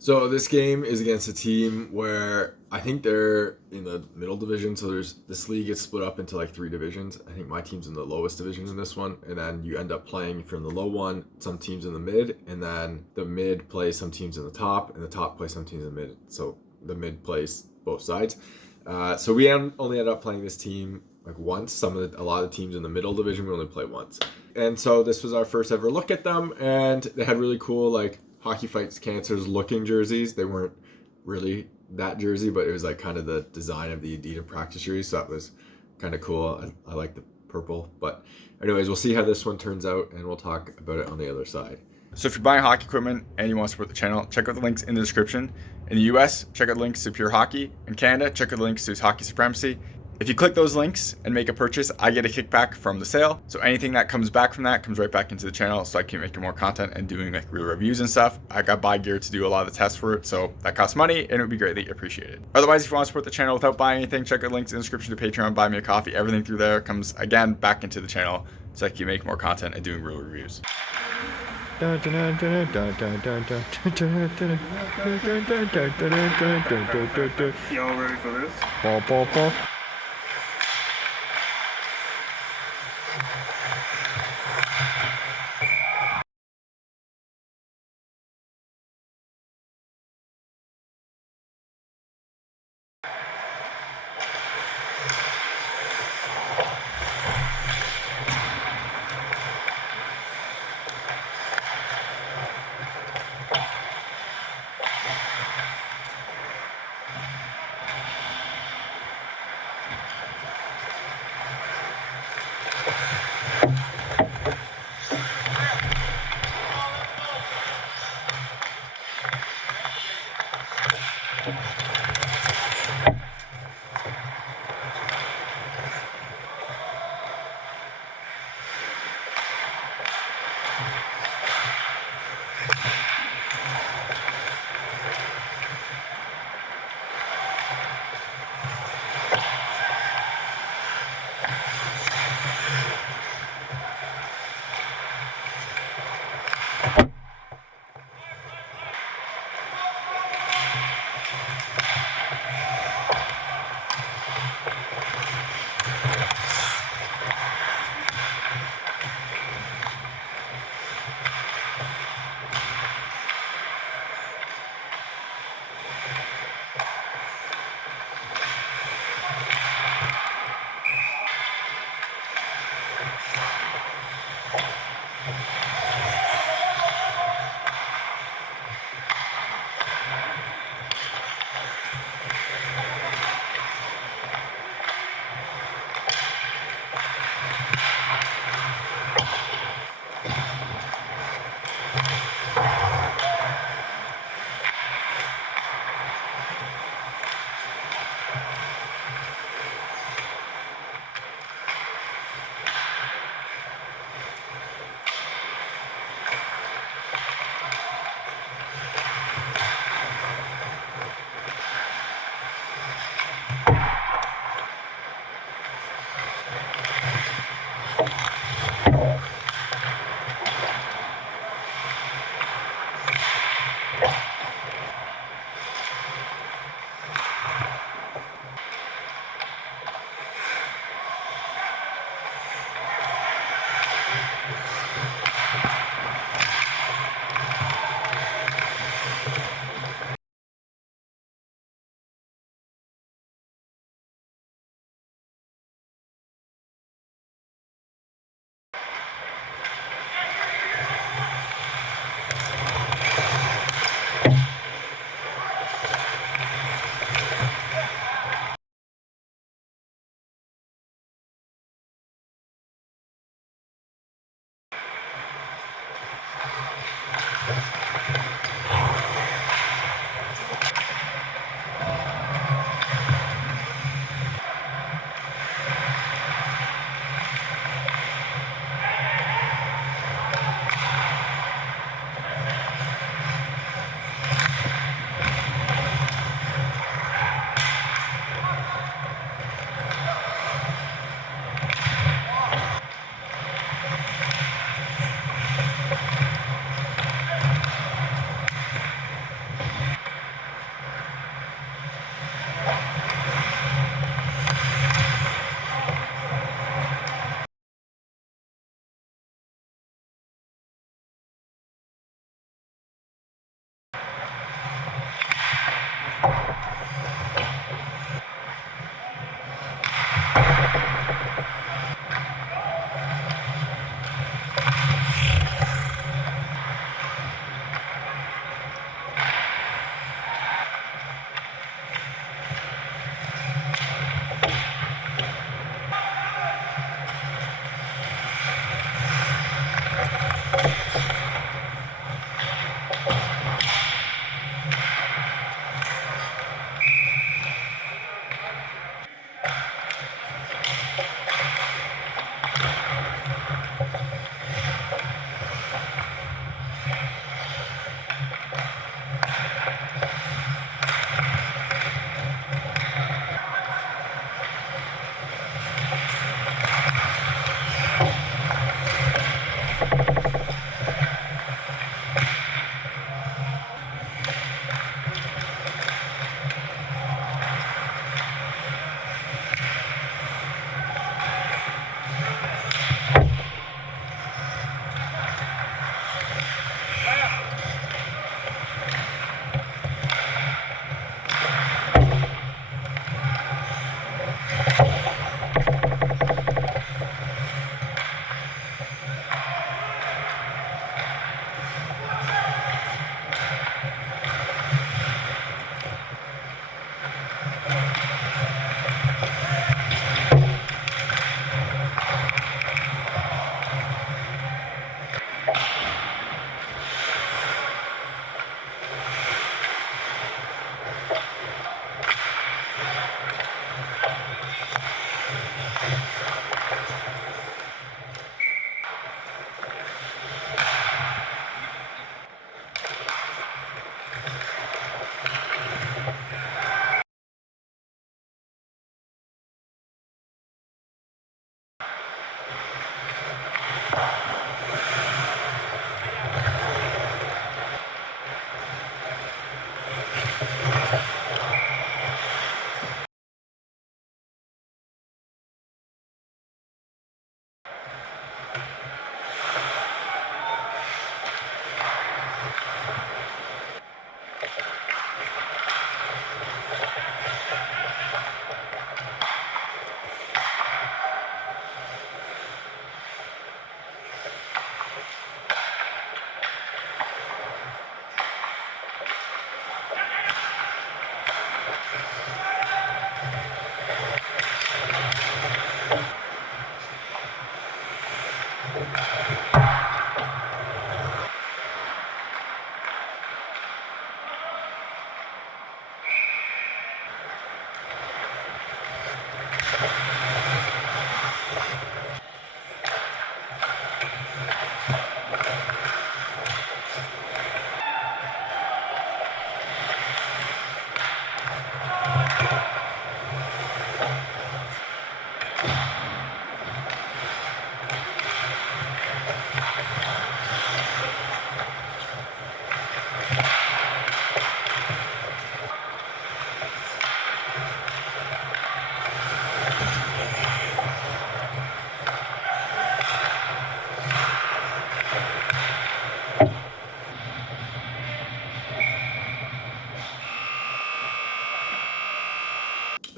So this game is against a team where I think they're in the middle division. So this league gets split up into like 3 divisions. I think my team's in the lowest division in this one, and then you end up playing, if you're in the low one, some teams in the mid, and then the mid plays some teams in the top, and the top plays some teams in the mid. So the mid plays both sides. So we only ended up playing this team like once. A lot of the teams in the middle division we only play once, and so this was our first ever look at them, and they had really cool like Hockey Fights Cancer's looking jerseys. They weren't really that jersey, but it was like kind of the design of the Adidas practice jersey, so that was kind of cool. I like the purple, but anyways, we'll see how this one turns out, and we'll talk about it on the other side. So if you're buying hockey equipment and you want to support the channel, check out the links in the description. In the US, check out the links to Pure Hockey. In Canada, check out the links to Hockey Supremacy. If you click those links and make a purchase, I get a kickback from the sale. So anything that comes back from that comes right back into the channel, so I can make more content and doing like real reviews and stuff. I got buy gear to do a lot of the tests for it, so that costs money and it would be greatly appreciated. Otherwise, if you want to support the channel without buying anything, check out links in the description to Patreon, buy me a coffee. Everything through there comes again back into the channel, so I can make more content and doing real reviews. Y'all ready for this?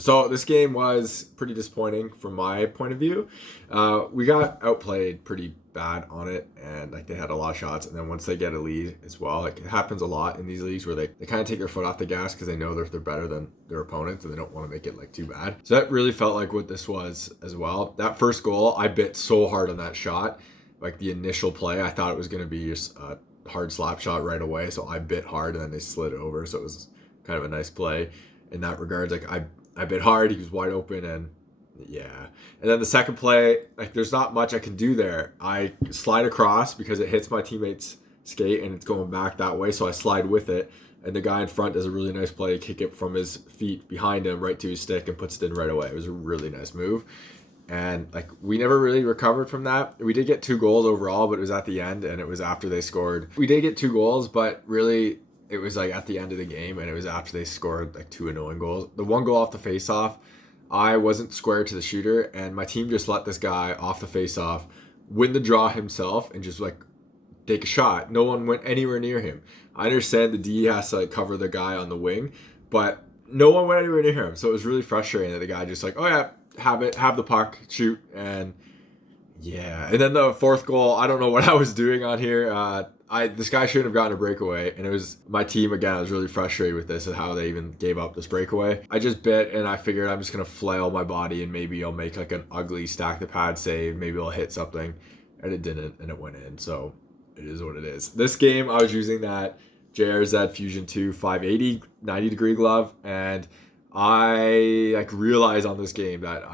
So this game was pretty disappointing from my point of view. We got outplayed pretty bad on it, and like they had a lot of shots, and then once they get a lead as well, like it happens a lot in these leagues where they kind of take their foot off the gas because they know they're better than their opponents and they don't want to make it like too bad. So that really felt like what this was as well. That first goal, I bit so hard on that shot. Like the initial play, I thought it was going to be just a hard slap shot right away, so I bit hard and then they slid over, so it was kind of a nice play in that regards. Like I bit hard, he was wide open, and yeah. And then the second play, like there's not much I can do there. I slide across because it hits my teammate's skate and it's going back that way, so I slide with it. And the guy in front does a really nice play, kick it from his feet behind him right to his stick and puts it in right away. It was a really nice move. And like we never really recovered from that. We did get 2 goals overall, but it was at the end and it was after they scored. We did get 2 goals, but really it was like at the end of the game and it was after they scored like 2 annoying goals. The one goal off the face-off, I wasn't square to the shooter and my team just let this guy off the face-off win the draw himself and just like take a shot. No one went anywhere near him. I understand the D has to like cover the guy on the wing, but no one went anywhere near him. So it was really frustrating that the guy just like, oh yeah, have the puck, shoot, and yeah. And then the fourth goal, I don't know what I was doing on here. This guy shouldn't have gotten a breakaway, and it was my team again. I was really frustrated with this and how they even gave up this breakaway. I just bit, and I figured I'm just gonna flail my body, and maybe I'll make like an ugly stack the pad save. Maybe I'll hit something, and it didn't, and it went in. So it is what it is. This game, I was using that JRZ Fusion 2 580 90-degree glove, and I like realize on this game that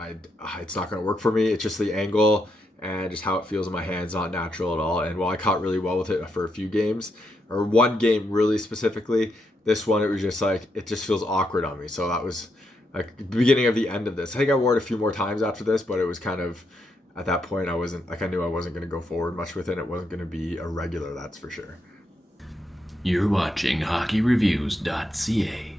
it's not gonna work for me. It's just the angle and just how it feels in my hands, not natural at all. And while I caught really well with it for a few games, or one game really specifically, this one it was just like it just feels awkward on me. So that was like the beginning of the end of this. I think I wore it a few more times after this, but it was kind of at that point I wasn't like I knew I wasn't going to go forward much with it. It wasn't going to be a regular, that's for sure. You're watching HockeyReviews.ca.